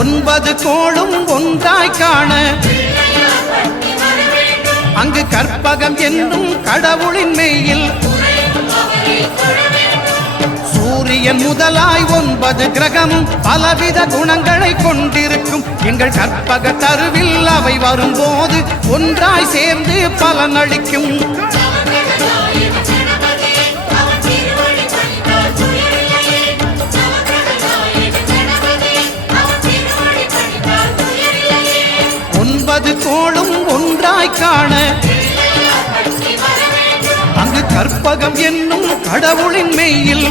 9 கோளும் ஒன்றாய் காண அங்கு கற்பகம் என்னும் கடவுளின் மெய்யில் சூரியன் முதலாய் 9 கிரகமும் பலவித குணங்களை கொண்டிருக்கும் எங்கள் கற்பக தருவில் அவை வரும்போது ஒன்றாய் சேர்ந்து பலனளிக்கும். கோளும் ஒன்றாய் காண அங்கு கற்பகம் என்னும் கடவுளின் மெய்யில்